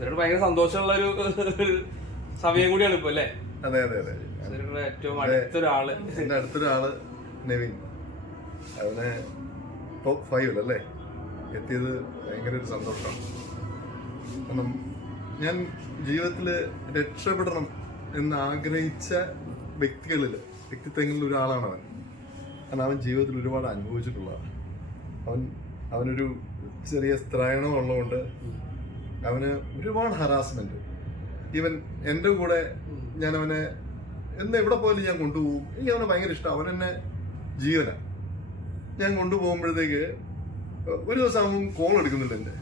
ഇവരോട് ഭയങ്കര സന്തോഷമുള്ള ഒരു സമയം കൂടിയാണ് ഇപ്പൊ അല്ലേ? അതെ അതെ അതെ. ഏറ്റവും അടുത്തൊരാൾ. എന്റെ അടുത്തൊരാൾ നെവിൻ. അവന് ടോപ്പ് ഫൈവ് അല്ലേ? എത്തിയത് ഭയങ്കര ഒരു സന്തോഷമാണ്. കാരണം ഞാൻ ജീവിതത്തിൽ രക്ഷപ്പെടണം എന്ന് ആഗ്രഹിച്ച വ്യക്തികളിൽ വ്യക്തിത്വങ്ങളിൽ ഒരാളാണ് അവൻ കാരണം അവൻ ജീവിതത്തിൽ ഒരുപാട് അനുഭവിച്ചിട്ടുള്ളതാണ്. അവൻ അവനൊരു ചെറിയ സ്ത്രയണം ഉള്ളതുകൊണ്ട് അവന് ഒരുപാട് ഹറാസ്മെന്റ് ഈവൻ എന്റെ കൂടെ ഞാൻ അവനെ എന്ന് എവിടെ പോയാലും ഞാൻ കൊണ്ടുപോകും. എനിക്ക് അവനെ ഭയങ്കര ഇഷ്ടം. അവൻ എന്നെ ജീവന. ഞാൻ കൊണ്ടുപോകുമ്പോഴത്തേക്ക് ഒരു ദിവസം അവൻ കോൾ എടുക്കുന്നില്ല എന്റെ.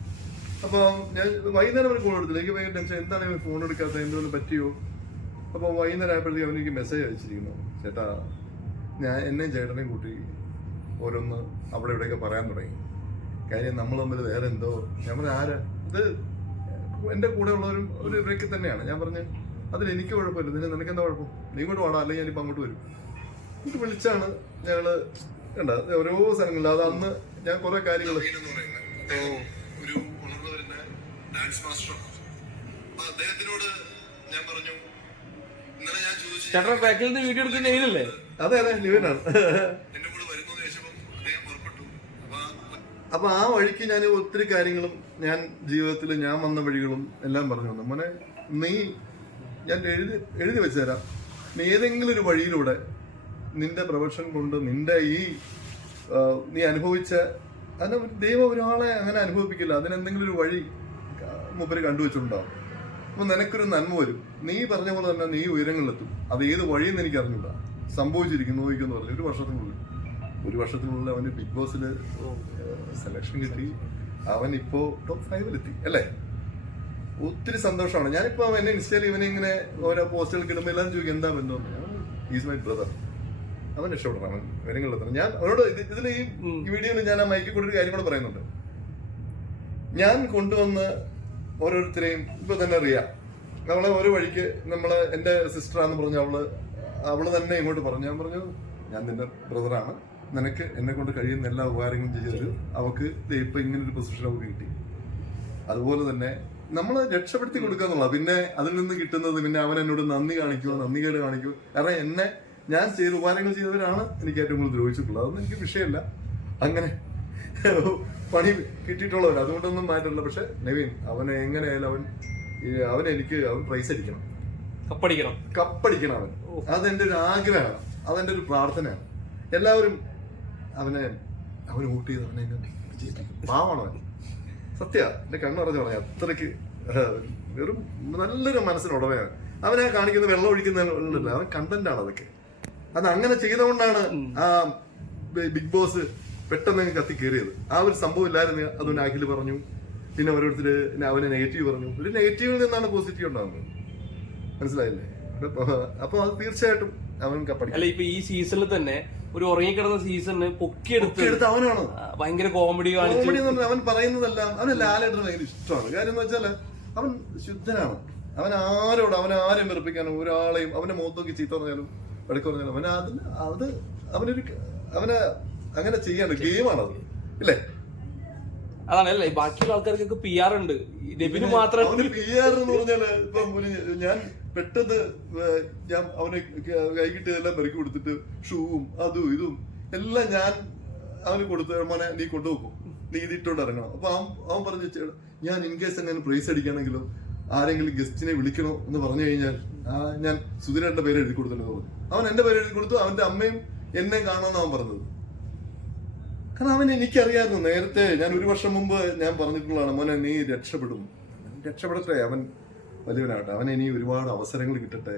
അപ്പോൾ ഞാൻ വൈകുന്നേരം അവന് കോൾ എടുത്തില്ല. എനിക്ക് ഭയങ്കര ടെൻഷൻ എന്താണ് ഇവൻ ഫോൺ എടുക്കാത്ത എന്തുകൊണ്ട് പറ്റിയോ? അപ്പോൾ വൈകുന്നേരം ആയപ്പോഴത്തേക്ക് അവനെനിക്ക് മെസ്സേജ് അയച്ചിരിക്കുന്നു. ചേട്ടാ ഞാൻ എന്നെയും ചേട്ടനെയും കൂട്ടി ഓരോന്ന് അവിടെ ഇവിടെയൊക്കെ പറയാൻ തുടങ്ങി. കാര്യം നമ്മൾ തമ്മിൽ വേറെ എന്തോ? നമ്മൾ ആരാ? ഇത് എന്റെ കൂടെ ഉള്ളവരും ഒരു ഇവരൊക്കെ തന്നെയാണ്. ഞാൻ പറഞ്ഞു അതിൽ എനിക്ക് കുഴപ്പമില്ല. നിന്നെ നിനക്ക് എന്താ കുഴപ്പം? നീ ഇങ്ങോട്ട് വാടാ അല്ലെങ്കിൽ ഞാനിപ്പോൾ അങ്ങോട്ട് വരും. എന്നിട്ട് വിളിച്ചാണ് ഞങ്ങൾ കണ്ട? ഓരോ സ്ഥലങ്ങളിൽ അത് അന്ന് ഞാൻ കുറെ കാര്യങ്ങൾ ഒരു വളർന്നു ഡാൻസ് മാസ്റ്ററാണ് അദ്ദേഹത്തിനോട് ഞാൻ പറഞ്ഞു ചേട്ടൻ ബാക്കിൽ നിന്ന് വീഡിയോ എടുക്കുന്ന നെയിലല്ലേ അതെ അതെ ലിവനാണ് അപ്പൊ ആ വഴിക്ക് ഞാൻ ഒത്തിരി കാര്യങ്ങളും ഞാൻ ജീവിതത്തിൽ ഞാൻ വന്ന വഴികളും എല്ലാം പറഞ്ഞു തന്നു. മോനെ നീ ഞാൻ എഴുതി എഴുതി വെച്ചു തരാം നീ ഏതെങ്കിലും ഒരു വഴിയിലൂടെ നിന്റെ പ്രൊഫഷൻ കൊണ്ട് നിന്റെ ഈ നീ അനുഭവിച്ച അതിന് ദൈവം ഒരാളെ അങ്ങനെ അനുഭവിപ്പിക്കില്ല. അതിനെന്തെങ്കിലും ഒരു വഴി മൂപ്പര് കണ്ടുവച്ചിട്ടുണ്ടാവും അപ്പൊ നിനക്കൊരു നന്മ വരും. നീ പറഞ്ഞ പോലെ തന്നെ നീ ഉയരങ്ങളിലെത്തും. അത് ഏത് വഴിയെന്ന് എനിക്ക് അറിഞ്ഞൂടാ സംഭവിച്ചിരിക്കുന്നു നോക്കിയെന്ന് പറഞ്ഞു ഒരു വർഷത്തിനുള്ളിൽ. ഒരു വർഷത്തിനുള്ളിൽ അവന് ബിഗ് ബോസിൽ സെലക്ഷൻ കിട്ടി. അവൻ ഇപ്പോ ടോപ്പ് ഫൈവിലെത്തി അല്ലേ? ഒത്തിരി സന്തോഷമാണ്. ഞാനിപ്പോ എന്നെ ഇൻസ്റ്റയിൽ ഇവനെ ഇങ്ങനെ ഓരോ പോസ്റ്റുകൾ ഇടുമ്പോൾ എല്ലാം ചോദിക്കും എന്താ ബന്ധം? ഈസ് മൈ ബ്രദർ അവൻ രക്ഷപ്പെടണം അവൻ വരങ്ങളിലെത്തണം ഞാൻ അവനോട് ഇതിൽ ഈ വീഡിയോയിൽ ഞാൻ ആ മൈക്കിൽ കൂടെ ഒരു കാര്യം കൂടെ പറയുന്നുണ്ട്. ഞാൻ കൊണ്ടുവന്ന് ഓരോരുത്തരെയും ഇപ്പൊ തന്നെ അറിയാം നമ്മളെ ഒരു വഴിക്ക് നമ്മളെ എന്റെ സിസ്റ്ററാന്ന് പറഞ്ഞു അവൾ അവൾ തന്നെ ഇങ്ങോട്ട് പറഞ്ഞു. ഞാൻ പറഞ്ഞു ഞാൻ നിന്റെ ബ്രദറാണ് നിനക്ക് എന്നെ കൊണ്ട് കഴിയുന്ന എല്ലാ ഉപകാരങ്ങളും ചെയ്തു തരും അവക്ക് ഇപ്പൊ ഇങ്ങനെ ഒരു പൊസിഷൻ അവക്ക് കിട്ടി. അതുപോലെ തന്നെ നമ്മൾ രക്ഷപ്പെടുത്തി കൊടുക്കുക എന്നുള്ളത് പിന്നെ അതിൽ നിന്ന് കിട്ടുന്നത് പിന്നെ അവൻ എന്നോട് നന്ദി കാണിക്കുമോ നന്ദി കേട് കാണിക്കുമോ കാരണം എന്നെ ഞാൻ ചെയ്ത ഉപകാരങ്ങൾ ചെയ്തവരാണ് എനിക്ക് ഏറ്റവും കൂടുതൽ ദ്രോഹിച്ചിട്ടുള്ളത്. അതൊന്നും എനിക്ക് വിഷയമല്ല. അങ്ങനെ പണി കിട്ടിയിട്ടുള്ളവർ അതുകൊണ്ടൊന്നും മാറ്റില്ല പക്ഷെ നവീൻ അവനെ എങ്ങനെയായാലും അവൻ അവൻ എനിക്ക് അവൻ പ്രൈസ് അടിക്കണം. കപ്പടിക്കണം. കപ്പടിക്കണം അവൻ. അതെന്റെ ഒരു ആഗ്രഹമാണ്. അതെന്റെ ഒരു പ്രാർത്ഥനയാണ്. എല്ലാവരും അവനെ അവന് വോട്ട് ചെയ്ത് അവനെ പാവാണ് അവൻ. സത്യ എന്റെ കണ്ണു പറഞ്ഞു അത്രയ്ക്ക് ആഹ്, വെറും നല്ലൊരു മനസ്സിനുടമയാണ്. അവനെ കാണിക്കുന്ന വെള്ളം ഒഴിക്കുന്ന ഉണ്ടല്ലോ, അവൻ കണ്ടന്റ് ആണ് അതൊക്കെ. അത് അങ്ങനെ ചെയ്തുകൊണ്ടാണ് ആ ബിഗ് ബോസ് പെട്ടെന്ന് അങ്ങ് കത്തി കയറിയത്. ആ ഒരു സംഭവം ഇല്ലായിരുന്നു. അതുകൊണ്ട് അഖിൽ പറഞ്ഞു. പിന്നെ ഓരോരുത്തര് അവന് നെഗറ്റീവ് പറഞ്ഞു. ഒരു നെഗറ്റീവിൽ നിന്നാണ് പോസിറ്റീവ് ഉണ്ടാകുന്നത് മനസ്സിലായില്ലേ? അപ്പൊ അപ്പൊ അത് തീർച്ചയായിട്ടും അവൻ കപ്പടി അല്ല ഇപ്പൊ ഈ സീസണിൽ തന്നെ ഒരു ഉറങ്ങിക്കിടന്ന സീസണിന് പൊക്കിയെടുത്ത് എടുത്ത് അവനാണ്? ഭയങ്കര കോമഡി കാണിച്ചു കോമഡി എന്ന് പറഞ്ഞാൽ അവൻ പറയുന്നതെല്ലാം അവന് ലാലേട്ടന് ഭയങ്കര ഇഷ്ടമാണ്. കാര്യം എന്ന് വെച്ചാൽ അവൻ ശുദ്ധനാണ്. അവൻ ആരോട് അവൻ ആരെയും വെറുപ്പിക്കാനും ഒരാളെയും അവന്റെ മുഖത്ത് നോക്കി ചീത്ത പറഞ്ഞാലും വടക്ക് പറഞ്ഞാലും അവൻ അത് അത് അവനൊരു അവന് അങ്ങനെ ചെയ്യാണ്ട് ഗെയിമാണത് അത് ഇല്ലേ? അതാണ് അല്ലേ? ബാക്കിയുള്ള ആൾക്കാർക്ക് പി ആർ ഉണ്ട്. രവിന് മാത്രം പി ആർ എന്ന് പറഞ്ഞാൽ ഇപ്പൊ ഞാൻ പെട്ടെന്ന് ഞാൻ അവനെ കൈകിട്ട് എല്ലാം പെറുക്കി കൊടുത്തിട്ട് ഷൂവും അതും ഇതും എല്ലാം ഞാൻ അവന് കൊടുത്തു മോനെ നീ കൊണ്ടുപോകും നീ ഇതിട്ടോണ്ട് ഇറങ്ങണം. അപ്പൊ അവൻ അവൻ പറഞ്ഞു "ചേട്ടാ, ഞാൻ ഇൻ കേസ് എങ്ങനെ പ്രൈസ് അടിക്കണമെങ്കിലും ആരെങ്കിലും ഗസ്റ്റിനെ വിളിക്കണോ എന്ന് പറഞ്ഞു കഴിഞ്ഞാൽ ആ, ഞാൻ സുധീരന്റെ പേര് എഴുതി പറഞ്ഞു. അവൻ എന്റെ പേര് എഴുതി കൊടുത്തു അവന്റെ അമ്മയും എന്നെ കാണാമെന്ന് അവൻ പറഞ്ഞത്. കാരണം അവൻ എനിക്കറിയായിരുന്നു. നേരത്തെ ഞാൻ ഒരു വർഷം മുമ്പ് ഞാൻ പറഞ്ഞിട്ടുള്ളതാണ് മോനെ നീ രക്ഷപ്പെടും. രക്ഷപ്പെടട്ടെ അവൻ വലിയവനാകട്ടെ. അവൻ ഇനി ഒരുപാട് അവസരങ്ങൾ കിട്ടട്ടെ.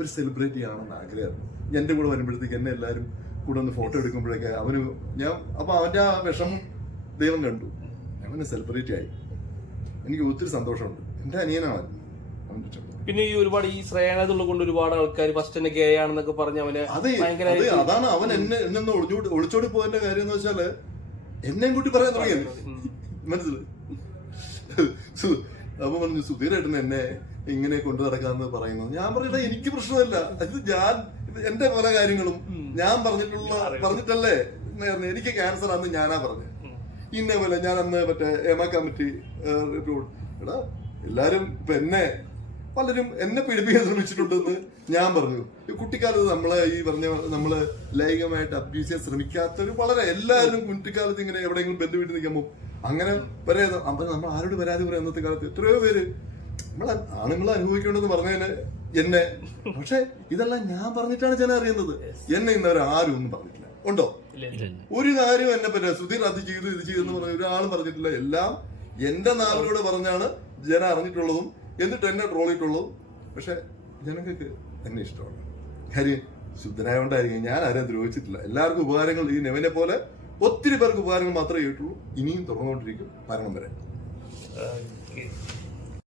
ഒരു സെലിബ്രിറ്റി ആണെന്ന് ആഗ്രഹമായിരുന്നു. എന്റെ കൂടെ വരുമ്പോഴത്തേക്ക് എന്നെ എല്ലാവരും കൂടെ ഒന്ന് ഫോട്ടോ എടുക്കുമ്പോഴൊക്കെ അവന് ഞാൻ അപ്പൊ അവന്റെ ആ വിഷമം ദൈവം കണ്ടു. അവന് സെലിബ്രിറ്റി ആയി. എനിക്ക് ഒത്തിരി സന്തോഷമുണ്ട്. എന്റെ അനിയനാണ് പിന്നെ ഈ ഒരുപാട് ഈ ശ്രേയനതുള്ള കൊണ്ട് ഒരുപാട് ആൾക്കാർ ഫസ്റ്റ് തന്നെ ഗേ ആണെന്നൊക്കെ പറഞ്ഞ് അവന് ഭയങ്കര അതാണ് അവൻ എന്നെ എന്നെ ഒളിച്ചോടി ഒളിച്ചോടി പോയതിന്റെ കാര്യം എന്ന് വെച്ചാൽ എന്നെയും കൂട്ടി പറയാൻ തുടങ്ങിയത് മനസ്സിലായി? അപ്പൊ പറഞ്ഞു സുധീരേട്ടൻ എന്നെ ഇങ്ങനെ കൊണ്ടു നടക്കാന്ന് പറയുന്നു. ഞാൻ പറഞ്ഞിട്ട് എനിക്ക് പ്രശ്നമല്ല. അത് ഞാൻ എന്റെ പല കാര്യങ്ങളും ഞാൻ പറഞ്ഞിട്ടുള്ള പറഞ്ഞിട്ടല്ലേ? എനിക്ക് ക്യാൻസർ ആണെന്ന് ഞാനാ പറഞ്ഞത് ഇന്നേ പോലെ ഞാൻ അന്ന് മറ്റേ എമ കമ്മിറ്റി റിപ്പോർട്ട് എടാ എല്ലാരും ഇപ്പൊ എന്നെ പലരും എന്നെ പീഡിപ്പിക്കാൻ ശ്രമിച്ചിട്ടുണ്ടെന്ന് ഞാൻ പറഞ്ഞു. കുട്ടിക്കാലത്ത് നമ്മളെ ഈ പറഞ്ഞ നമ്മൾ ലൈംഗികമായിട്ട് അബ്യൂസ് ചെയ്യാൻ ശ്രമിക്കാത്തവര് വളരെ എല്ലാവരും കുട്ടിക്കാലത്ത് ഇങ്ങനെ എവിടെയെങ്കിലും ബന്ധു വീട്ടിൽ നിൽക്കുമ്പോൾ അങ്ങനെ വരെ നമ്മൾ ആരോട് പരാതി പറയാം അന്നത്തെ കാലത്ത്? എത്രയോ പേര് നമ്മളെ ആണുങ്ങൾ അനുഭവിക്കേണ്ടെന്ന് പറഞ്ഞതിന് എന്നെ. പക്ഷെ ഇതെല്ലാം ഞാൻ പറഞ്ഞിട്ടാണ് ജനം അറിയുന്നത്. എന്നെ ഇന്നവർ ആരും ഒന്നും പറഞ്ഞിട്ടില്ല. ഉണ്ടോ? ഒരു കാര്യം എന്നെ പറ്റില്ല സുധീർ അത് ചെയ്തു ഇത് ചെയ്തു എന്ന് പറഞ്ഞ ഒരാളും പറഞ്ഞിട്ടില്ല. എല്ലാം എന്റെ നാവിലൂടെ പറഞ്ഞാണ് ജനം അറിഞ്ഞിട്ടുള്ളതും എന്നിട്ട് എന്നെ ട്രോൾ ചെയ്തിട്ടുള്ളതും പക്ഷെ ജനങ്ങൾക്ക് എന്നെ ഇഷ്ടമാണ്. കാര്യം ശുദ്ധനായോണ്ടായിരിക്കും ഞാൻ ആരെയും ദ്രോഹിച്ചിട്ടില്ല. എല്ലാവർക്കും ഉപകാരങ്ങൾ ഈ നെവനെ പോലെ ഒത്തിരി പേർക്ക് ഉപകാരങ്ങൾ മാത്രമേ ചെയ്തിട്ടുള്ളൂ. ഇനിയും തുറന്നുകൊണ്ടിരിക്കും മരണം വരെ.